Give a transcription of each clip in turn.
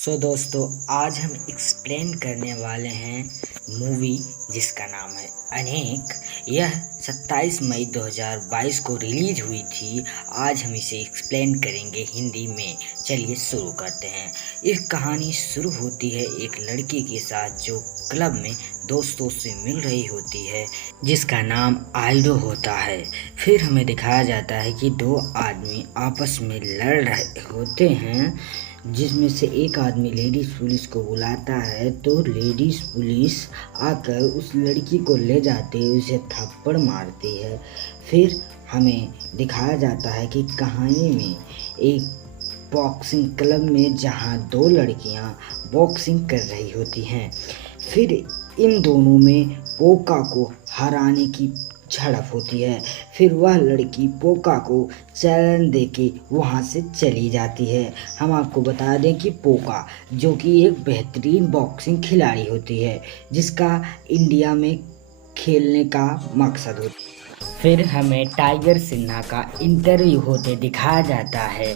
दोस्तों, आज हम एक्सप्लेन करने वाले हैं मूवी जिसका नाम है अनेक। यह 27 मई 2022 को रिलीज हुई थी। आज हम इसे एक्सप्लेन करेंगे हिंदी में। चलिए शुरू करते हैं। इस कहानी शुरू होती है एक लड़की के साथ जो क्लब में दोस्तों से मिल रही होती है जिसका नाम आल्डो होता है। फिर हमें दिखाया जाता है कि दो आदमी आपस में लड़ रहे होते हैं, जिसमें से एक आदमी लेडीज़ पुलिस को बुलाता है तो लेडीज़ पुलिस आकर उस लड़की को ले जाते हुए उसे थप्पड़ मारती है। फिर हमें दिखाया जाता है कि कहानी में एक बॉक्सिंग क्लब में जहां दो लड़कियां बॉक्सिंग कर रही होती हैं। फिर इन दोनों में पोका को हराने की झड़प होती है। फिर वह लड़की पोका को चैलेंज देके वहाँ से चली जाती है। हम आपको बता दें कि पोका जो कि एक बेहतरीन बॉक्सिंग खिलाड़ी होती है जिसका इंडिया में खेलने का मकसद होता है। फिर हमें टाइगर सिन्हा का इंटरव्यू होते दिखाया जाता है।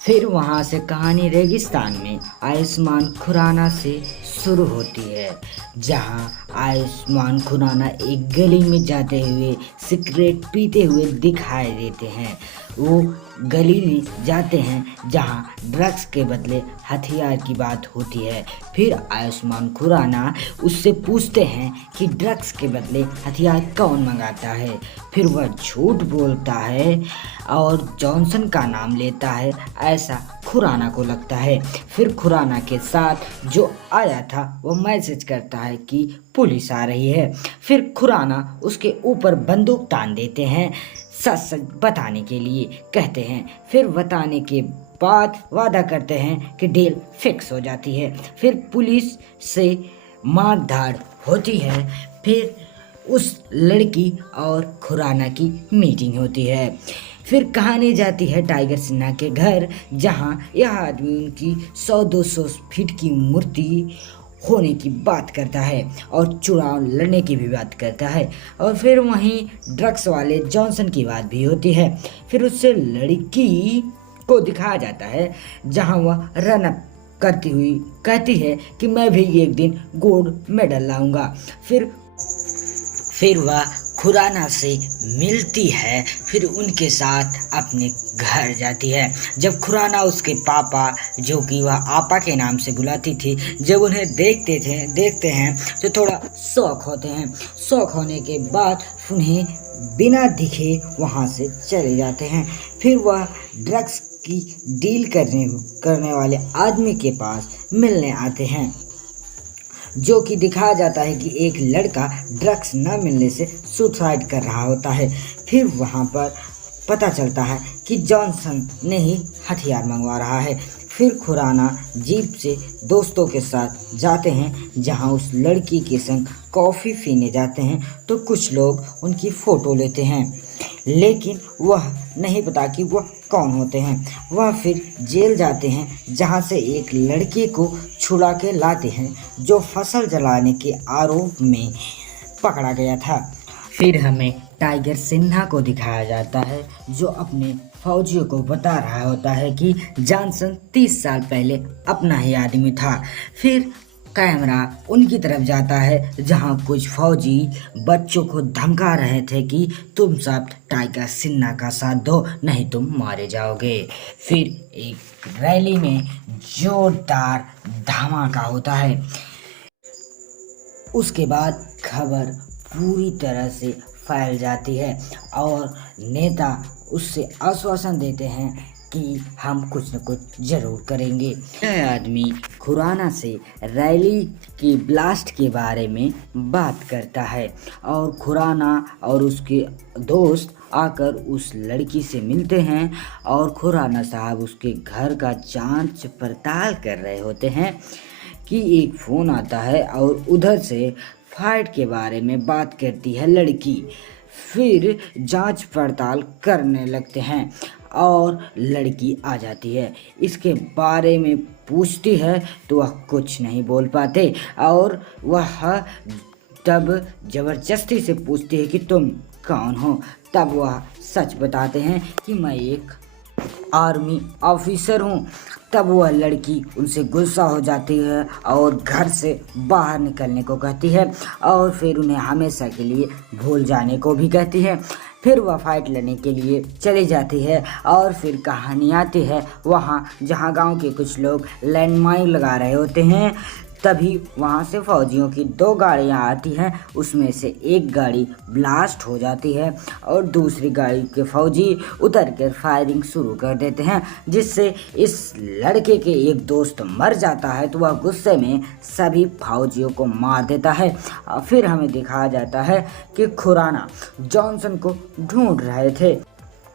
फिर वहाँ से कहानी रेगिस्तान में आयुष्मान खुराना से शुरू होती है, जहाँ आयुष्मान खुराना एक गली में जाते हुए सिगरेट पीते हुए दिखाई देते हैं। वो गली में जाते हैं जहाँ ड्रग्स के बदले हथियार की बात होती है। फिर आयुष्मान खुराना उससे पूछते हैं कि ड्रग्स के बदले हथियार कौन मंगाता है। फिर वह झूठ बोलता है और जॉनसन का नाम लेता है, ऐसा खुराना को लगता है। फिर खुराना के साथ जो आया था वो मैसेज करता है कि पुलिस आ रही है। फिर खुराना उसके ऊपर बंदूक तान देते हैं सच सच बताने के लिए कहते हैं। फिर बताने के बाद वादा करते हैं कि डील फिक्स हो जाती है। फिर पुलिस से मारधाड़ होती है। फिर उस लड़की और खुराना की मीटिंग होती है। फिर कहानी जाती है टाइगर सिन्हा के घर, जहां यह आदमी उनकी 100-200 फीट की मूर्ति होने की बात करता है और चुनाव लड़ने की भी बात करता है। और फिर वहीं ड्रग्स वाले जॉनसन की बात भी होती है। फिर उससे लड़की को दिखाया जाता है जहां वह रन अप करती हुई कहती है कि मैं भी एक दिन गोल्ड मेडल लाऊंगा। फिर वह खुराना से मिलती है। फिर उनके साथ अपने घर जाती है। जब खुराना उसके पापा, जो कि वह आपा के नाम से बुलाती थी, जब उन्हें देखते हैं तो थोड़ा शौक होते हैं। शौक होने के बाद उन्हें बिना दिखे वहाँ से चले जाते हैं। फिर वह ड्रग्स की डील करने वाले आदमी के पास मिलने आते हैं, जो कि दिखाया जाता है कि एक लड़का ड्रग्स न मिलने से सुसाइड कर रहा होता है। फिर वहाँ पर पता चलता है कि जॉनसन ने ही हथियार मंगवा रहा है। फिर खुराना जीप से दोस्तों के साथ जाते हैं, जहां उस लड़की के संग कॉफ़ी पीने जाते हैं तो कुछ लोग उनकी फ़ोटो लेते हैं, लेकिन वह नहीं पता कि वह कौन होते हैं। वह फिर जेल जाते हैं, जहां से एक लड़के को छुड़ा के लाते हैं जो फसल जलाने के आरोप में पकड़ा गया था। फिर हमें टाइगर सिन्हा को दिखाया जाता है, जो अपने फौजियों को बता रहा होता है कि जॉनसन 30 साल पहले अपना ही आदमी था। फिर कैमरा उनकी तरफ जाता है, जहां कुछ फौजी बच्चों को धमका रहे थे कि तुम सब टाइगर सिन्हा का साथ दो, नहीं तुम मारे जाओगे। फिर एक रैली में जोरदार धमाका होता है। उसके बाद खबर पूरी तरह से फैल जाती है और नेता उससे आश्वासन देते हैं कि हम कुछ न कुछ ज़रूर करेंगे। यह आदमी खुराना से रैली की ब्लास्ट के बारे में बात करता है और खुराना और उसके दोस्त आकर उस लड़की से मिलते हैं और खुराना साहब उसके घर का जांच पड़ताल कर रहे होते हैं कि एक फ़ोन आता है और उधर से फाइट के बारे में बात करती है लड़की। फिर जांच पड़ताल करने लगते हैं और लड़की आ जाती है। इसके बारे में पूछती है तो वह कुछ नहीं बोल पाते और वह तब ज़बरदस्ती से पूछती है कि तुम कौन हो। तब वह सच बताते हैं कि मैं एक आर्मी ऑफिसर हूँ। तब वह लड़की उनसे गुस्सा हो जाती है और घर से बाहर निकलने को कहती है और फिर उन्हें हमेशा के लिए भूल जाने को भी कहती है। फिर वह फाइट लेने के लिए चली जाती है और फिर कहानी आती है वहाँ जहाँ गांव के कुछ लोग लैंडमाइन लगा रहे होते हैं। तभी वहाँ से फौजियों की 2 गाड़ियाँ आती हैं। उसमें से एक गाड़ी ब्लास्ट हो जाती है और दूसरी गाड़ी के फौजी उतर कर फायरिंग शुरू कर देते हैं, जिससे इस लड़के के एक दोस्त मर जाता है। तो वह गुस्से में सभी फौजियों को मार देता है। फिर हमें दिखाया जाता है कि खुराना जॉनसन को ढूंढ रहे थे,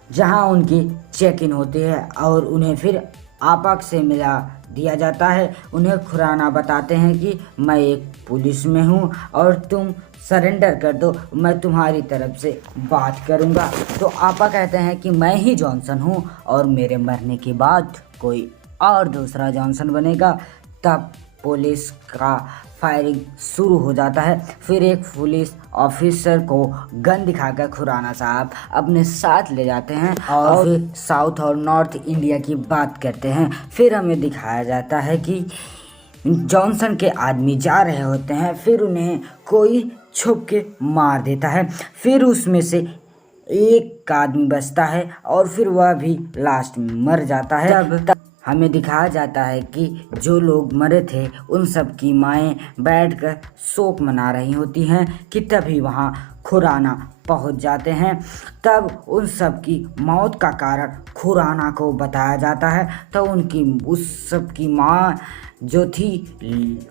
जहां उनकी चेक इन होती है और उन्हें फिर आपक से मिला दिया जाता है। उन्हें खुराना बताते हैं कि मैं एक पुलिस में हूँ और तुम सरेंडर कर दो, मैं तुम्हारी तरफ से बात करूँगा। तो आपा कहते हैं कि मैं ही जॉनसन हूँ और मेरे मरने के बाद कोई और दूसरा जॉनसन बनेगा। तब पुलिस का फायरिंग शुरू हो जाता है। फिर एक पुलिस ऑफिसर को गन दिखाकर खुराना साहब अपने साथ ले जाते हैं और फिर साउथ और नॉर्थ इंडिया की बात करते हैं। फिर हमें दिखाया जाता है कि जॉनसन के आदमी जा रहे होते हैं, फिर उन्हें कोई छुप के मार देता है। फिर उसमें से एक आदमी बचता है और फिर वह भी लास्ट में मर जाता है। तब हमें दिखाया जाता है कि जो लोग मरे थे उन सब की माएँ बैठकर शोक मना रही होती हैं कि तभी वहाँ खुराना पहुँच जाते हैं। तब उन सब की मौत का कारण खुराना को बताया जाता है। तो उस सब की माँ जो थी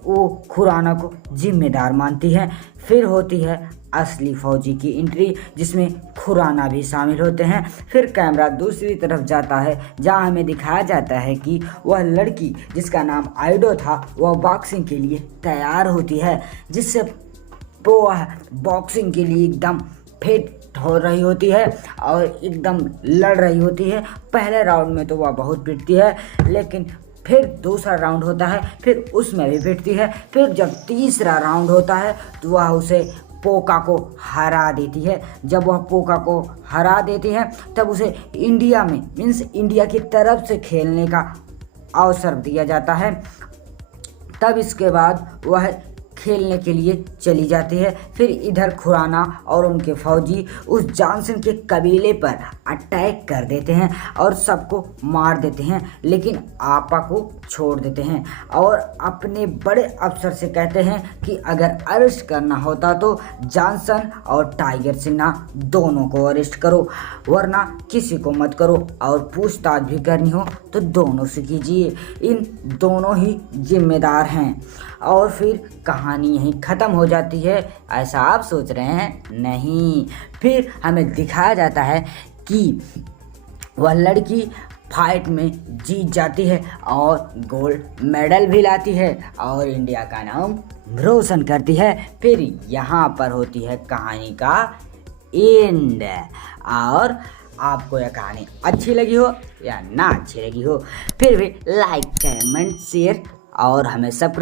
वो खुराना को जिम्मेदार मानती है। फिर होती है असली फौजी की एंट्री, जिसमें खुराना भी शामिल होते हैं। फिर कैमरा दूसरी तरफ जाता है जहां हमें दिखाया जाता है कि वह लड़की जिसका नाम आइडो था वह बॉक्सिंग के लिए तैयार होती है, जिससे वह बॉक्सिंग के लिए एकदम फिट हो रही होती है और एकदम लड़ रही होती है। पहले राउंड में तो वह बहुत पिटती है, लेकिन फिर दूसरा राउंड होता है फिर उसमें भी पिटती है। फिर जब तीसरा राउंड होता है तो वह उसे पोका को हरा देती है। जब वह पोका को हरा देती है तब उसे इंडिया में मीन्स इंडिया की तरफ से खेलने का अवसर दिया जाता है। तब इसके बाद वह खेलने के लिए चली जाती है। फिर इधर खुराना और उनके फौजी उस जॉनसन के कबीले पर अटैक कर देते हैं और सबको मार देते हैं, लेकिन आपा को छोड़ देते हैं और अपने बड़े अफसर से कहते हैं कि अगर अरेस्ट करना होता तो जॉनसन और टाइगर सिन्हा दोनों को अरेस्ट करो, वरना किसी को मत करो, और पूछताछ भी करनी हो तो दोनों से कीजिए, इन दोनों ही जिम्मेदार हैं। और फिर कहानी यहीं ख़त्म हो जाती है, ऐसा आप सोच रहे हैं? नहीं, फिर हमें दिखाया जाता है कि वह लड़की फाइट में जीत जाती है और गोल्ड मेडल भी लाती है और इंडिया का नाम रोशन करती है। फिर यहाँ पर होती है कहानी का एंड। और आपको यह कहानी अच्छी लगी हो या ना अच्छी लगी हो, फिर भी लाइक कमेंट शेयर और हमें सब्सक्राइब